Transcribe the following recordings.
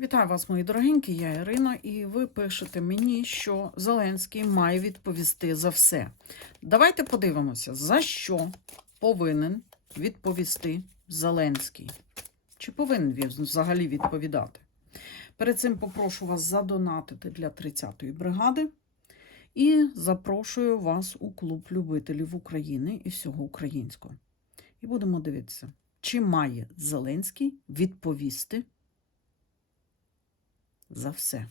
Вітаю вас, мої дорогенькі, я Ірина, і ви пишете мені, що Зеленський має відповісти за все. Давайте подивимося, за що повинен відповісти Зеленський. Чи повинен він взагалі відповідати? Перед цим попрошу вас задонатити для 30-ї бригади і запрошую вас у клуб любителів України і всього українського. І будемо дивитися, чи має Зеленський відповісти за все.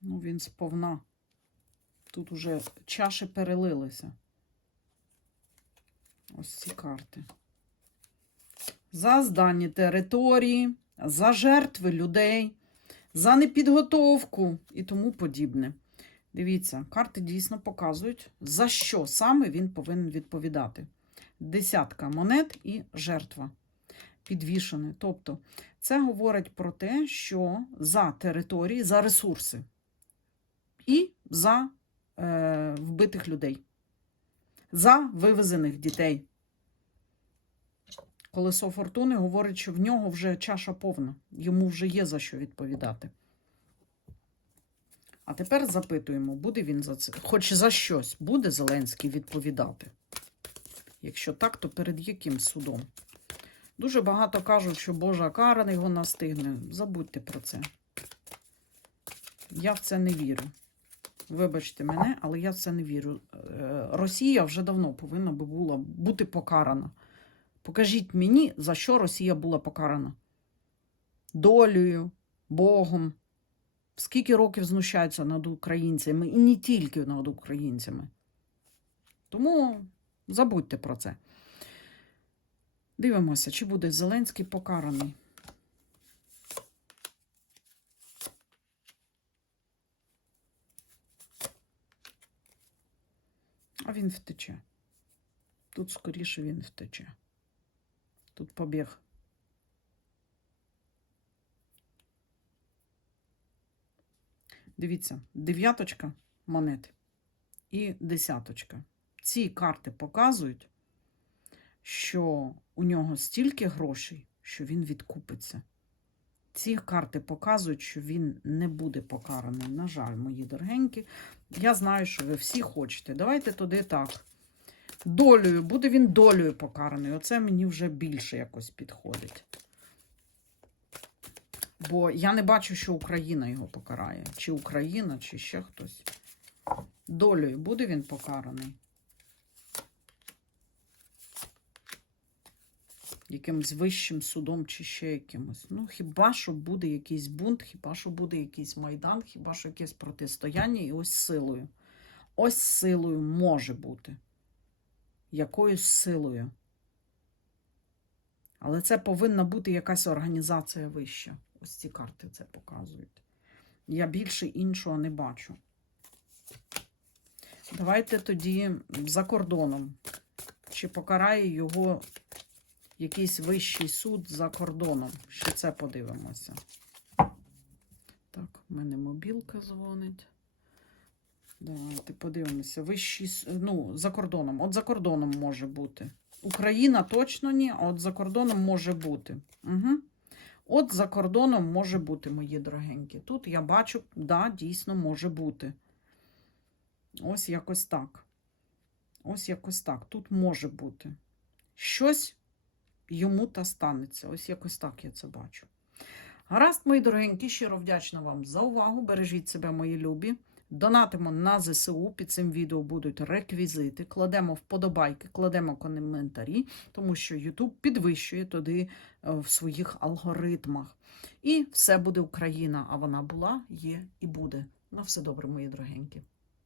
Ну, він сповна. Тут уже чаші перелилися. Ось ці карти. За здані території, за жертви людей, за непідготовку і тому подібне. Дивіться, карти дійсно показують, за що саме він повинен відповідати десятка монет і жертва підвішені. Тобто, це говорить про те, що за території, за ресурси і за е, вбитих людей, за вивезених дітей. Колесо фортуни говорить, що в нього вже чаша повна, йому вже є за що відповідати. А тепер запитуємо, буде він за це, хоч за щось буде Зеленський відповідати. Якщо так, то перед яким судом? Дуже багато кажуть, що Божа кара на його настигне. Забудьте про це. Я в це не вірю. Вибачте мене, але я в це не вірю. Е, Росія вже давно повинна би була бути покарана. Покажіть мені, за що Росія була покарана. Долею, Богом. Скільки років знущаються над українцями і не тільки над українцями. Тому. Забудьте про це. Дивимося, чи буде Зеленський покараний. А він втече. Тут скоріше він втече. Тут побіг. Дивіться, дев'яточка монет і десяточка ці карти показують, що у нього стільки грошей, що він відкупиться. Ці карти показують, що він не буде покараний. На жаль, мої дорогенькі. Я знаю, що ви всі хочете. Давайте туди так. Долею, буде він долею покараний. Оце мені вже більше якось підходить. Бо я не бачу, що Україна його покарає. Чи Україна, чи ще хтось. Долею буде він покараний. Якимось вищим судом чи ще якимось. Ну, хіба що буде якийсь бунт, хіба що буде якийсь майдан, хіба що якесь протистояння і ось силою. Ось силою може бути. Якоюсь силою. Але це повинна бути якась організація вища. Ось ці карти це показують. Я більше іншого не бачу. Давайте тоді за кордоном. Чи покарає його якийсь вищий суд за кордоном. Ще це подивимося. Так, в мене мобілка дзвонить. Давайте подивимося. Вищий ну, за кордоном. От за кордоном може бути. Україна точно ні, а от за кордоном може бути. Угу. От за кордоном може бути, мої дорогенькі. Тут я бачу, да, дійсно може бути. Ось якось так. Ось якось так. Тут може бути. Щось йому та станеться. Ось якось так я це бачу. Гаразд, мої дорогенькі, щиро вдячна вам за увагу. Бережіть себе, мої любі. Донатимо на ЗСУ. Під цим відео будуть реквізити. Кладемо вподобайки, кладемо коментарі, тому що YouTube підвищує туди е, в своїх алгоритмах. І все буде Україна. А вона була, є і буде. На все добре, мої дорогенькі.